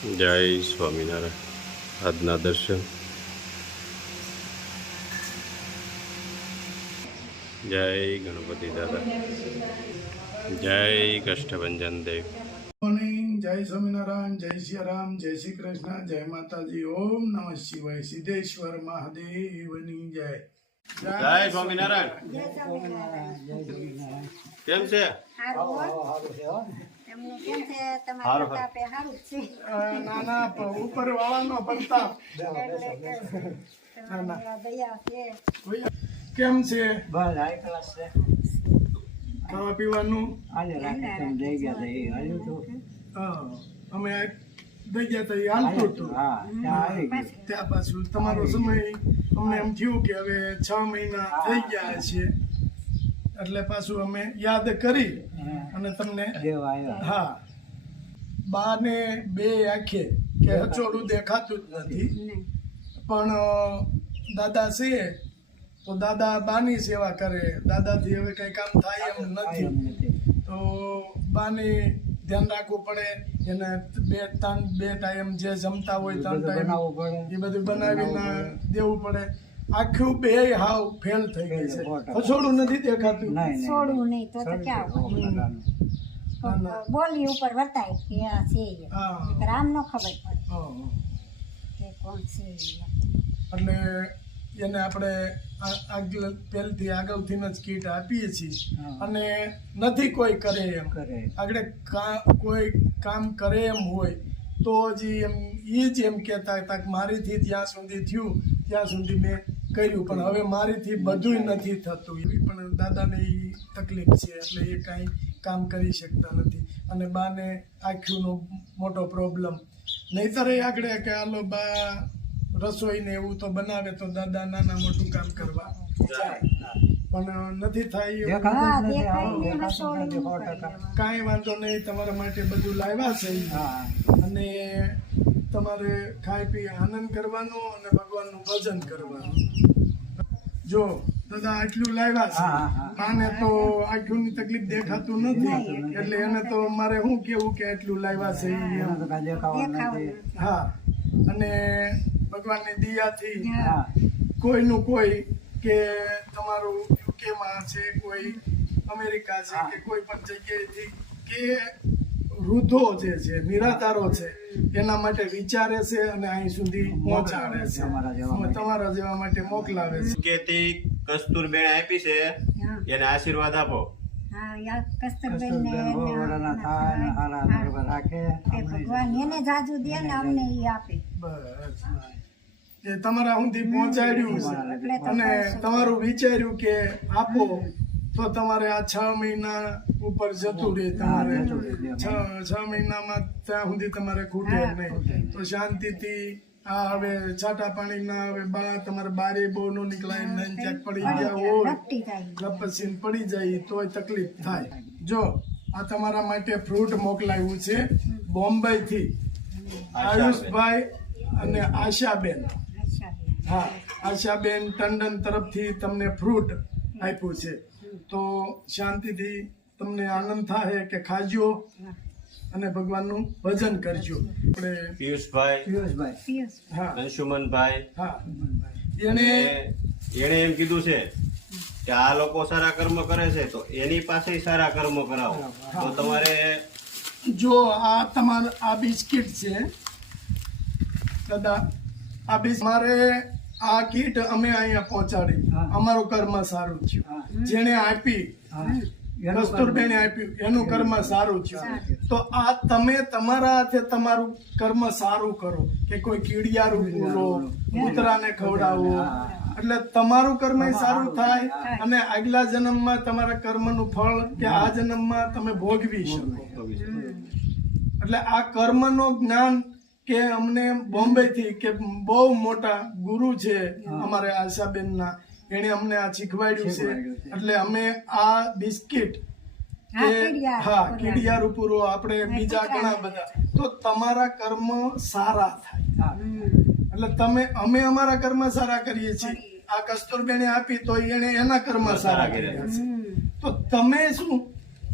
જય સ્વામિનારાયણ. આજના દર્શન. જય ગણપતિ દાદા. જય કષ્ટભંજન દેવ. મોર્નિંગ. જય સ્વામિનારાયણ, જય શ્રી રામ, જય શ્રી કૃષ્ણ, જય માતાજી. ઓમ નમઃ શિવાય. સિદ્ધેશ્વર મહાદેવની જય. જય સ્વામિનારાયણ. કેમ છે? નાના ઉપર વાળાનો પ્રતાપ. કેમ છે? ખાવા પીવાનું અમે દઈ ગયા હતા, એ હાલતું હતું. ત્યાં પાછું તમારો સમય અમને એમ થયું કે હવે 6 મહિના થઈ ગયા છે, એટલે પાછું અમે યાદ કરી અને તમને હા બાને બે આંખે કે હચોડું દેખાતું જ નથી, પણ દાદા છે તો દાદા બાની સેવા કરે. દાદાથી હવે કઈ કામ થાય એમ નથી, તો બાની ધ્યાન રાખવું પડે. એને બે ટાઈમ જે જમતા હોય 3 ટાઈમ એ બધું બનાવીને દેવું પડે. આખું બે હાવ ફેલ થઈ ગઈ છે. હચોડું નથી દેખાતું. છોડવું નહીં તો ક્યાં બોલી ઉપર વર્તાય કે આ છે, રામ નો ખબર પડે કે કોણ છે. એટલે એને આપણે પહેલથી આગળથી જ કીટ આપીએ છીએ, અને નથી કોઈ કરે એમ આગળ કોઈ કામ કરે એમ હોય તો જ એમ એ જ એમ કહેતા હતા કે મારીથી જ્યાં સુધી થયું ત્યાં સુધી મેં કર્યું, પણ હવે મારીથી બધું નથી થતું. એવી પણ દાદાને એ તકલીફ છે, એટલે એ કાંઈ કામ કરી શકતા નથી. અને બાને આંખનો મોટો પ્રોબ્લેમ. નહીતર એ આગળ કે હાલો બા રસોઈ ને એવું તો બનાવે તો દાદા નાના મોટું કામ કરવા જાય, પણ નથી થાય. કાંઈ વાંધો નહીં, તમારા માટે બધું લાવ્યા છે, અને તમારે ખાઈ પી આનંદ કરવાનો અને ભગવાનનું ભજન કરવાનું. જો દાદા આટલું લાવ્યા છે, માને તો આટલુંની તકલીફ દેખાતું નથી, એટલે એને તો મારે શું કેવું કે આટલું લાવ્યા છે. હા, અને ભગવાનની દયાથી કોઈનું કોઈ કે તમારું યુકેમાં છે, કોઈ અમેરિકા છે, કે કોઈ પણ જગ્યાએથી કે વૃદ્ધો જે છે, નિરાધારો છે, એના માટે વિચારે છે અને અહીં સુધી પહોંચાડે છે. તમારા જેવા માટે મોકલાવે છે. કે તે કસ્તુરબેન આપી છે, એને આશીર્વાદ આપો. ભગવાન એને જાજુ દે ને અમને ઈ આપે. બસ એ તમારા સુધી પહોંચાડ્યું છે, અને તમારું વિચાર્યું કે આપો તો તમારે આ 6 મહિના ઉપર જતું રહે. તમારે 6 મહિનામાં ત્યાં સુધી તમારે ખૂટે નહીં, તો શાંતિથી આ હવે છાટા પાણી ના હવે બા તમારે બારે બહુ નો નીકળાય, નહીં ક્યાંક પડી ગયા હોય લપસીને પડી જાય તોય તકલીફ થાય. જો આ તમારા માટે ફ્રૂટ મોકલાવ્યું છે બોમ્બે થી, આયુષભાઈ અને આશાબેન. હા, આશાબેન ટંડન તરફથી તમને ફ્રૂટ આપ્યું છે, તો શાંતિથી તમને આનંદ થાય કે ખાજો અને ભગવાનનું ભજન કરજો. આપણે પિયુષભાઈ, હા, અંશુમનભાઈ, હા, એને એમ કીધું છે કે આ લોકો સારા કર્મ કરે છે તો એની પાસે સારા કર્મ કરાવો. તો તમારે જો આ તમારે આ બિસ્કિટ છે દાદા, આ મારે આ કીટ અમે અહીંયા પહોંચાડી, અમારું કર્મ સારું થયું. જેને આપી કસ્તુરબેને આપ્યું એનું કર્મ સારું થયું. તો આ તમે તમારા હાથે તમારું કર્મ સારું કરો, કે કોઈ કીડિયારું પૂરો, કૂતરાને ખવડાવો, એટલે તમારું કર્મ સારું થાય, અને આગલા જન્મમાં તમારા કર્મનું ફળ કે આ જન્મમાં તમે ભોગવી શકો. એટલે આ કર્મનું જ્ઞાન કે અમને બોમ્બે થી કે બહુ મોટા ગુરુ છે અમારે આશાબેનના, એને અમને આ શીખવાડ્યું છે. એટલે અમે આ બિસ્કિટ હા કીડિયારું પૂરો, આપણે બીજા ઘણા બધા, તો તમારા કર્મ સારા થાય. એટલે અમે અમારા કર્મ સારા કરીએ છીએ. આ કસ્તુરબેને આપી તો એને એના કર્મ સારા કર્યા છે. તો તમે શું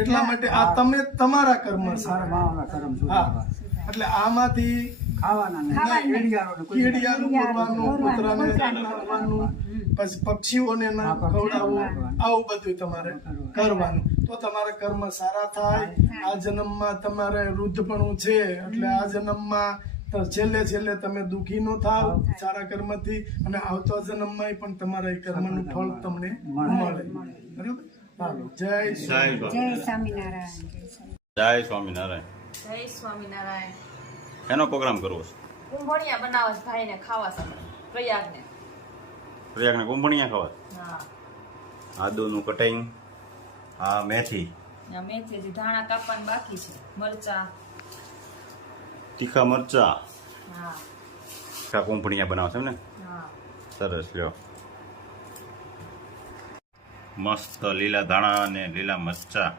એટલા માટે આ તમે તમારા કર્મ સારા. હા, એટલે આમાંથી કીડિયાનું પૂરવાનું, કૂતરાને નાખવાનું, પછી પક્ષીઓને ના ખવડાવવું, આવું બધું તમારે કરવાનું. તો તમારા કર્મ સારા થાય. આ જન્મમાં તમારે વૃદ્ધપણું છે એટલે આ જન્મમાં તો છેલ્લે તમે દુઃખી ન થાવ સારા કર્મથી, અને આવતા જન્મમાં પણ તમારા એ કર્મનું ફળ તમને મળે. બરાબર? ચાલો, જય સ્વામિનારાયણ. જય સ્વામિનારાયણ. જય સ્વામિનારાયણ. એનો પ્રોગ્રામ કરવો છે. કુંભણિયા બનાવસ ભાઈને ખાવા છે પ્રયાગને. પ્રયાગને કુંભણિયા ખાવા. હા, આદુનું કટિંગ, આ મેથી, આ મેથી હજી ધાણા કાપવાનું બાકી છે, મરચા. તીખા મરચા, હા તીખા કુંભણિયા બનાવશે એમ ને? હા. સરસ. લ્યો, મસ્ત લીલા ધાણા અને લીલા મરચા,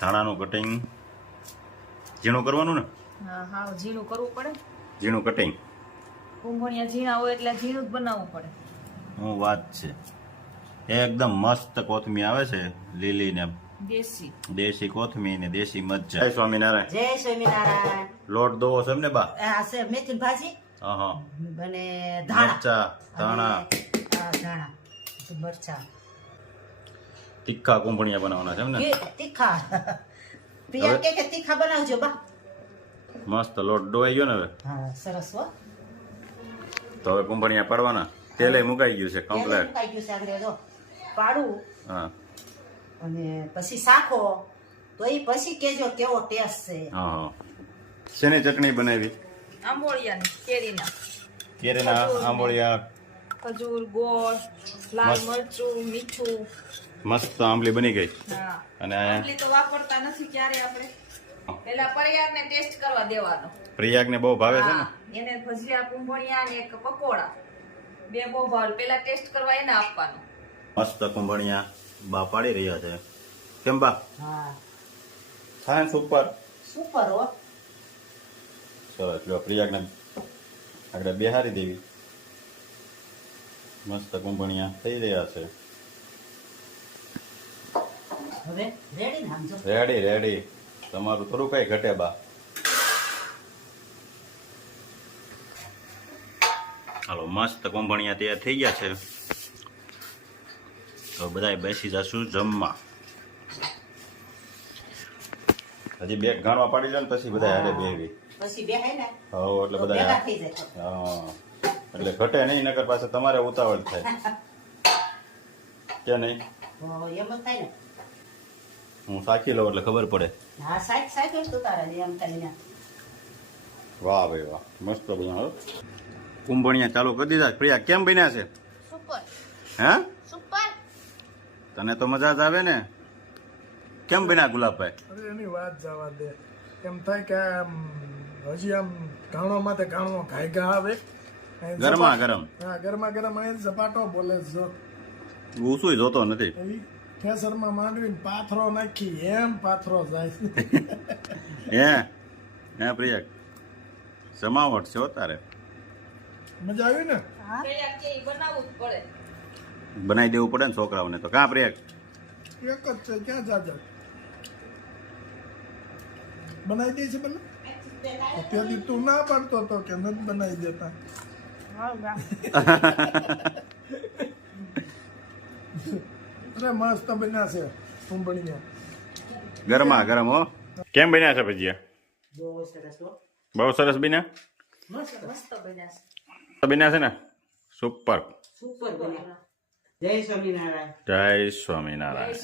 ધાણાનું કટિંગ ઝીણું કરવાનું ને? હા હા, ઝીણું કરવું પડે. ઝીણું કટિંગ. કુંભણિયા ઝીણા હોય એટલે ઝીણું જ બનાવવું પડે. હું વાત છે. એકદમ મસ્ત કોથમીર આવે છે, લીલી ને દેશી દેશી કોથમીર ને દેશી મરચા. જય સ્વામિનારાયણ. જય સ્વામિનારાયણ. લોટ દોવો છે એમ ને બા? આ છે મેથી ભાજી હા હા. અને ધાણા મરચા, ધાણા, અને આ ધાણા પછી મરચા તીખા કુંભણિયા બનાવવાના છે એમ ને? તીખા. પિયા કે તીખા બનાવજો બા. મસ્ત લોટ ડોવાઈ ગયો ને હવે? હા, સરસ હો. તો હવે કુંભણિયા પાડવાના. તેલે મુકાઈ ગયું છે તેલ કમ્પ્લેટ. મુકાઈ ગયું છે આગળ જો પાડું હા અને પછી શાખો તો એ પછી કેજો કેવો ટેસ્ટ છે. હા હા. શેની ચટણી બનાવી? આંબોળિયાની, કેરીના. કેરીના આંબોળિયા. ખજૂર, ગોળ, લાલ મસ્ત. મરચું, મીઠું. મસ્ત આંબલી બની ગઈ. હા, અને આંબલી તો વાપરતા નથી ક્યારે આપણે. પેલા પ્રયાગને ટેસ્ટ કરવા દેવાનો. પ્રયાગને બહુ ભાવે છે ને? હા, એને ભજીયા, કુંભણિયા ને એક પકોડા બે બહુ ભાવે. પેલા ટેસ્ટ કરવા એને આપવાનું. મસ્ત કુંભણિયા બા પાડી રહ્યા છે. કેમ બા? હા, થાય સુપર. સુપર હો. સરસ. જો પ્રયાગને આગળ બેહારી દેવી. મસ્ત કુંભણિયા થઈ રહ્યા છે. હવે રેડી ને સમજો. Ready ready. તમારું થોડું કઈ ઘટે બા. હાલો, મસ્ત કુંભણિયા તૈયાર થઈ ગયા છે. તો બધા બેસી જશું જમવા. હજી બે ગાણવા પાડી લે ને પછી બધા હારે બેહવી. પછી બેહાય ને હા, એટલે તો બધા ભેગા થઈ જાય. હા, એટલે ઘટે નહીં, નકર પાસે તમારે ઉતાવળ થાય કે નહીં? તો એમ જ થાય ને. હું સાચી લઉં એટલે ખબર પડે. હા, સાઈડ જ ઉતારે એમ થાય ને. વાહ ભાઈ વાહ, મસ્ત બનાવો. કુંભણિયા ચાલુ કરી દીધા. પ્રિયા કેમ બન્યા છે? સુપર હે? સુપર. તને તો મજા જ આવે ને. કેમ બન્યા ગુલાબભાઈ? અરે એની વાત જવા દે. એમ થાય કે આમ હજી આમ ઘાણો માથે ઘાણો ઘાયગા આવે. ગરમા ગરમ. હા, ગરમા ગરમ અહીં ઝપાટો બોલે છે જો. હું શું જોતો નથી. એવી ઠેસરમાં માંડવીને પાથરો નાખી એમ પાથરો જાય. હે પ્રિયા, જમાવટ છે હો તારે. મજા આવી ને? પ્રયાગ કે ઈ બનાવવું જ પડે. બનાવી દેવું પડે ને છોકરાઓને તો. કા પ્રિયા? એક જ છે, ક્યાં જાજા બનાવી દે છે બને. ત્યાંથી તું ના પાડતો હતો કે નથી બનાવી દેતા. અરે મસ્ત બન્યા છે કુંભણિયા. ગરમા ગરમ હો. કેમ બન્યા છે ભજીયા? બહુ સરસ હો. બહુ સરસ બન્યા. મસ્ત મસ્ત બન્યા છે. બન્યા છે ને? સુપર. સુપર બન્યા. જય સ્વામિનારાયણ. જય જય સ્વામિનારાયણ.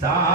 સા